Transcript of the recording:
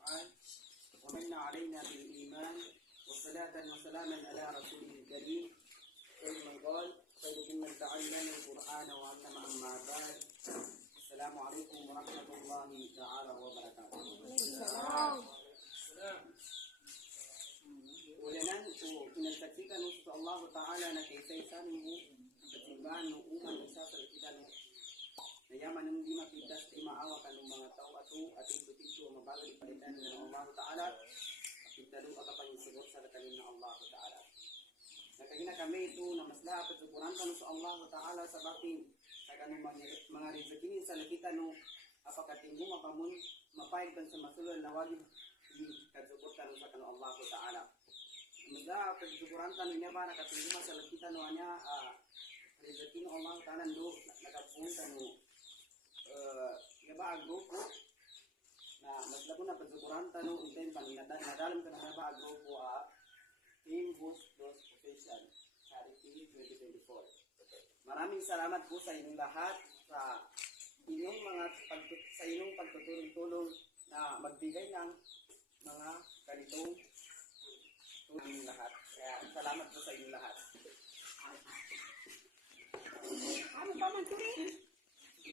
القرآن ومن علينا بالإيمان وصلاة وسلاما على رسوله الكريم من قال خيركم من تعلم القرآن وعلم أما بعد السلام عليكم ورحمة الله تعالى وبركاته. Ulanan po, pinagsaksikan mo sa Allah Ta'ala na kaisa-isa mo katimbahan ng umang isa sa ikitan mo. Nayaman ng di mapitas ay maawa ka ng mga tao at ito ang mabagal ipalitan ng Allah Ta'ala at italo ka kapangisugot sa lakanin ng Allah Ta'ala. Nakagina kami ito na mas dapat sukuran ka sa Allah Ta'ala sa batin sa kanong mga rizakinin sa lakitan mo apakating mo mapamun mapayag sa masulol na wagin kagsukot ka sa kanong Allah Ta'ala. Mga pagsukuran ka niya ba nakatingin sa lakitan mo niya rizakin Allah Ta'ala ndo nakapunta mo nga ba ang grupo na mas labo na pagsukuran tanong inten panginadalam ka na ba ang grupo Team Boost Plus Official Charity 2024. Maraming salamat po sa inyong lahat sa inyong pagtutulong-tulong na magbigay ng mga ganitong tulong lahat. Kaya salamat po sa inyong lahat. Ano pa man